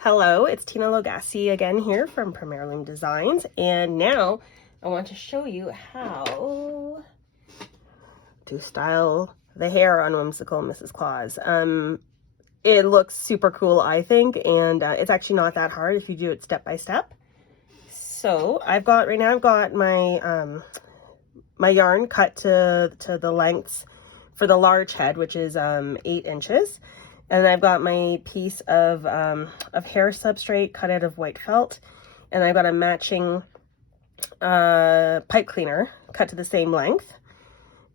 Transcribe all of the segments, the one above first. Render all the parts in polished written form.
Hello, it's Tina Logassi again here from Premier Loom Designs, and now I want to show you how to style the hair on Whimsical Mrs. Claus. It looks super cool, I think, and it's actually not that hard if you do it step by step. So I've got my my yarn cut to the lengths for the large head, which is 8 inches. And I've got my piece of hair substrate cut out of white felt. And I've got a matching pipe cleaner cut to the same length.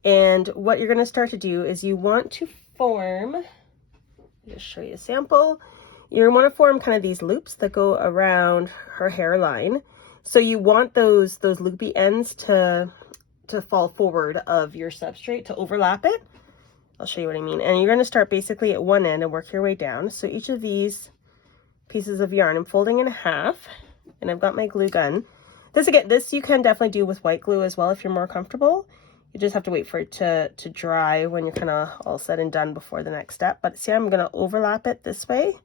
And what you're going to start to do is you want to form, I'll just show you a sample. You want to form kind of these loops that go around her hairline. So you want those loopy ends to fall forward of your substrate, to overlap it. I'll show you what I mean. And you're going to start basically at one end and work your way down. So each of these pieces of yarn I'm folding in half, and I've got my glue gun. This you can definitely do with white glue as well if you're more comfortable. You just have to wait for it to dry when you're kind of all said and done before the next step. But see, I'm going to overlap it this way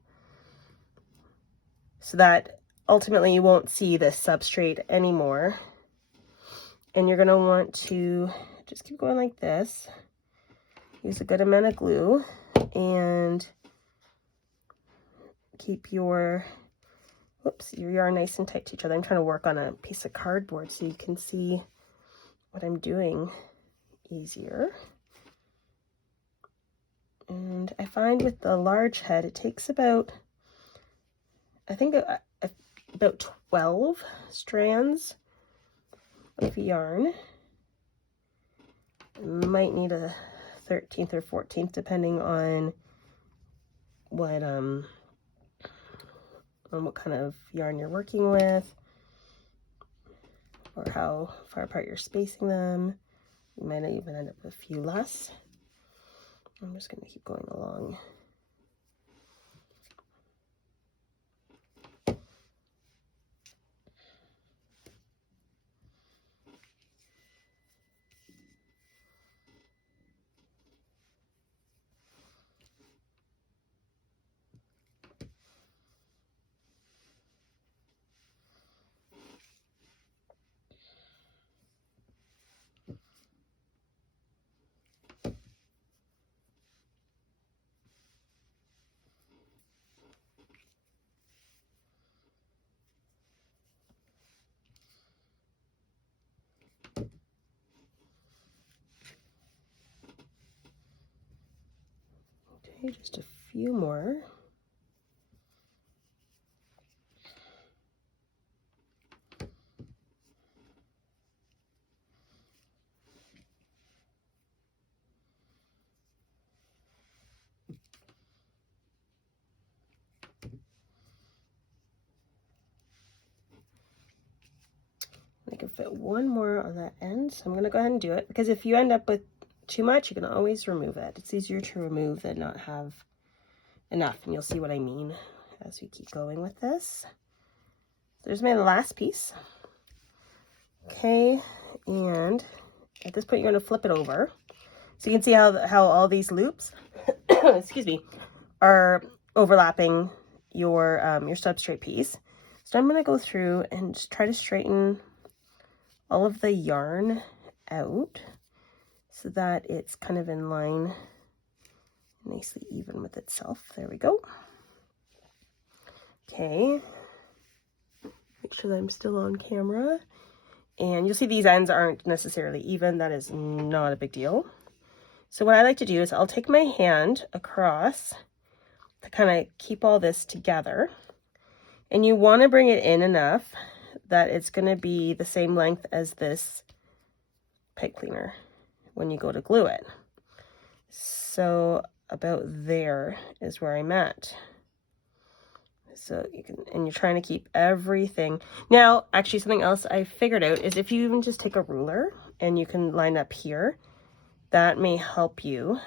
so that ultimately you won't see this substrate anymore. And you're going to want to just keep going like this. Use a good amount of glue and keep your yarn nice and tight to each other. I'm trying to work on a piece of cardboard so you can see what I'm doing easier. And I find with the large head, it takes about, I think about 12 strands of yarn. Might need a 13th or 14th depending on what kind of yarn you're working with or how far apart you're spacing them. You might even end up with a few less. I'm just going to keep going along. Okay, just a few more. I can fit one more on that end, so I'm going to go ahead and do it, because if you end up with too much, you can always remove it. It's easier to remove than not have enough, and you'll see what I mean as we keep going with this. There's my last piece. Okay, and at this point you're going to flip it over. So you can see how all these loops, excuse me, are overlapping your substrate piece. So I'm going to go through and try to straighten all of the yarn out so that it's kind of in line, nicely even with itself. There we go. Okay, make sure that I'm still on camera. And you'll see these ends aren't necessarily even. That is not a big deal. So what I like to do is I'll take my hand across to kind of keep all this together. And you want to bring it in enough that it's going to be the same length as this pipe cleaner when you go to glue it. So about there is where I'm at. So you can, and you're trying to keep everything. Now, actually something else I figured out is if you even just take a ruler and you can line up here, that may help you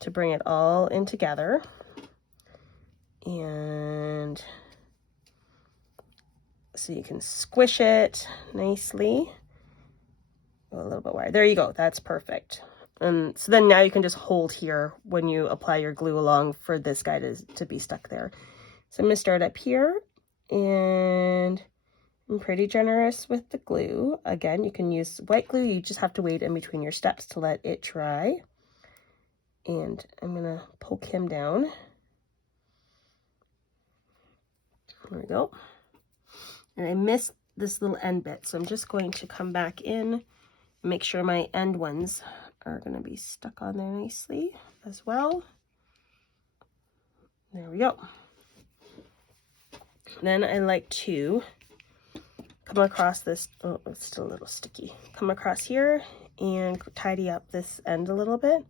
to bring it all in together. And so you can squish it nicely. A little bit wider. There you go. That's perfect. So then now you can just hold here when you apply your glue along for this guy to be stuck there. So I'm going to start up here, and I'm pretty generous with the glue. Again, you can use white glue. You just have to wait in between your steps to let it dry. And I'm going to poke him down. There we go. And I missed this little end bit, so I'm just going to come back in, make sure my end ones are going to be stuck on there nicely as well. There we go. Then I like to come across this, oh, it's still a little sticky. Come across here and tidy up this end a little bit.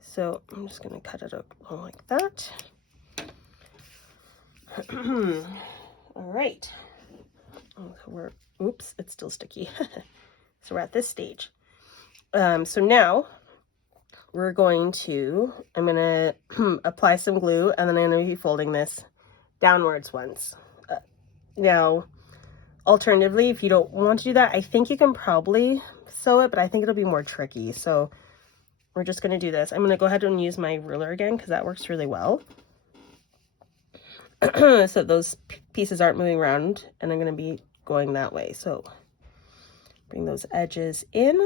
So I'm just going to cut it out like that. All right. Oops, it's still sticky. So we're at this stage. So now we're going to, I'm going to apply some glue, and then I'm going to be folding this downwards once. Now, alternatively, if you don't want to do that, I think you can probably sew it, but I think it'll be more tricky. So we're just going to do this. I'm going to go ahead and use my ruler again, because that works really well. So those pieces aren't moving around, and I'm going to be going that way. So bring those edges in,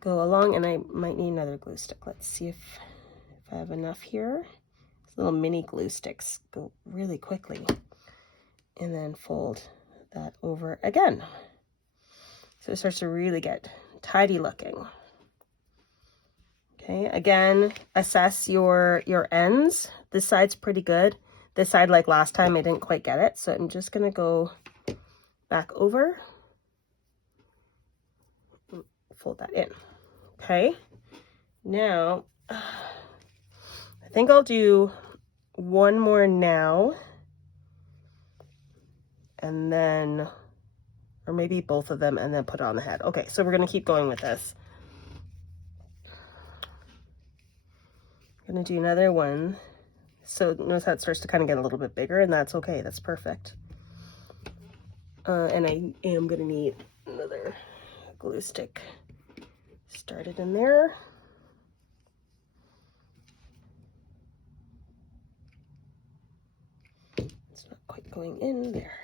go along, and I might need another glue stick. Let's see if I have enough here. These little mini glue sticks go really quickly. And then fold that over again. So it starts to really get tidy looking. Okay, again, assess your ends. This side's pretty good. This side, like last time, I didn't quite get it. So I'm just gonna go back over, fold that in. Okay, now I think I'll do one more now, and then, or maybe both of them, and then put it on the head. Okay, so we're gonna keep going with this. I'm gonna do another one. So notice how it starts to kind of get a little bit bigger, and that's okay, that's perfect. And I am gonna need another glue stick. Start it in there. It's not quite going in there.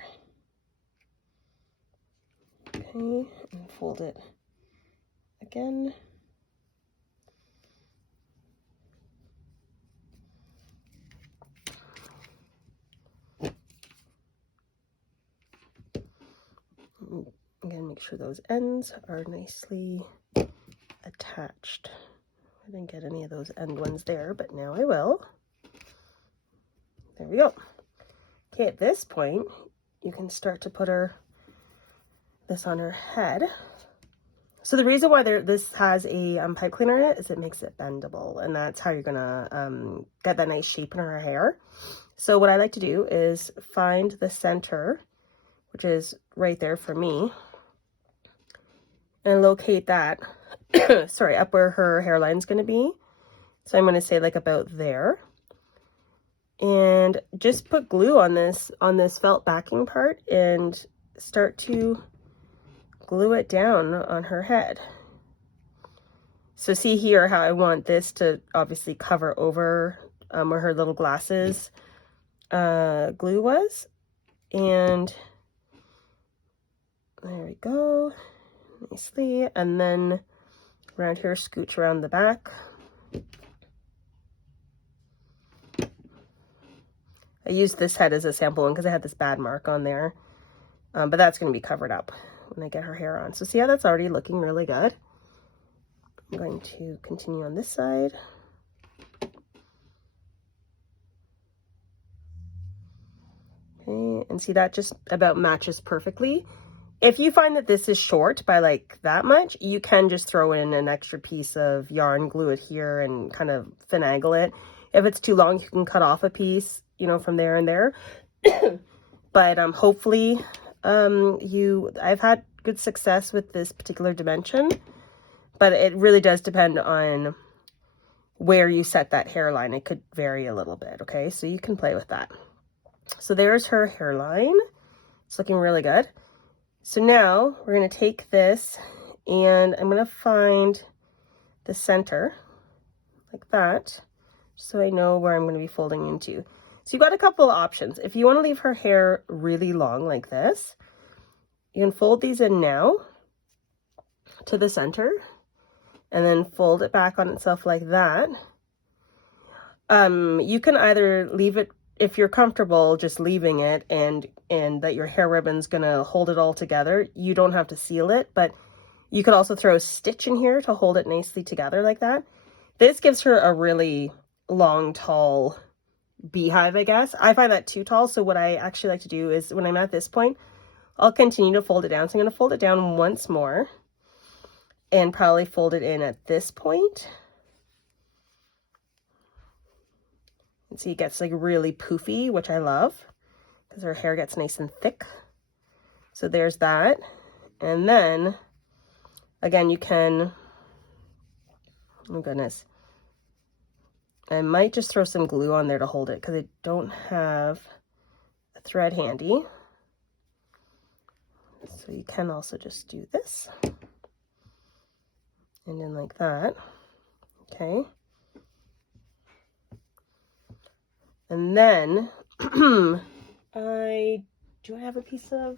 Okay, and fold it again. Again, make sure those ends are nicely attached. I didn't get any of those end ones there, but now I will. There we go. Okay, at this point, you can start to put this on her head. So the reason why this has a pipe cleaner in it is it makes it bendable, and that's how you're gonna get that nice shape in her hair. So what I like to do is find the center, which is right there for me, and locate that, sorry, up where her hairline's gonna be. So I'm gonna say like about there. And just put glue on this felt backing part and start to glue it down on her head. So see here how I want this to obviously cover over where her little glasses glue was. And there we go, nicely. And then around here, scooch around the back. I used this head as a sample one because I had this bad mark on there, but that's going to be covered up when I get her hair on. So see how that's already looking really good. I'm going to continue on this side. Okay, and see that just about matches perfectly. If you find that this is short by like that much, you can just throw in an extra piece of yarn, glue it here, and kind of finagle it. If it's too long, you can cut off a piece, you know, from there and there. But hopefully I've had good success with this particular dimension, but it really does depend on where you set that hairline. It could vary a little bit, okay? So you can play with that. So there's her hairline. It's looking really good. So now we're going to take this and I'm going to find the center like that, so I know where I'm going to be folding into. So you've got a couple of options. If you want to leave her hair really long like this, you can fold these in now to the center and then fold it back on itself like that. You can either leave it, if you're comfortable just leaving it and that your hair ribbon's gonna hold it all together, you don't have to seal it, but you could also throw a stitch in here to hold it nicely together like that. This gives her a really long, tall beehive, I guess. I find that too tall, so what I actually like to do is when I'm at this point, I'll continue to fold it down. So I'm going to fold it down once more and probably fold it in at this point. And see, it gets like really poofy, which I love because her hair gets nice and thick. So there's that. And then again, you can, oh goodness, I might just throw some glue on there to hold it because I don't have a thread handy. So you can also just do this. And then like that. Okay. And then, I have a piece of,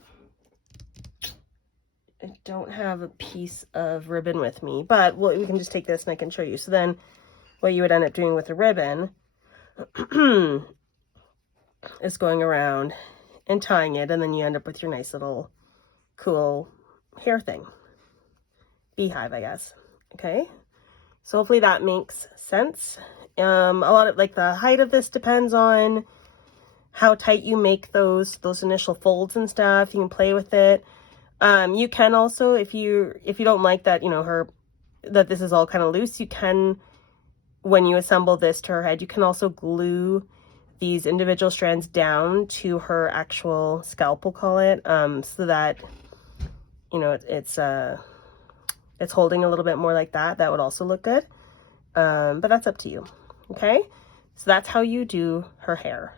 I don't have a piece of ribbon with me, but we can just take this and I can show you. So then what you would end up doing with the ribbon is going around and tying it, and then you end up with your nice little cool hair thing. Beehive, I guess. Okay. So hopefully that makes sense. A lot of, like, the height of this depends on how tight you make those initial folds and stuff. You can play with it. You can also, if you don't like that, you know, that this is all kind of loose, you can, when you assemble this to her head, you can also glue these individual strands down to her actual scalp, we'll call it, so that, you know, it's holding a little bit more like that. That would also look good. But that's up to you. Okay. So that's how you do her hair.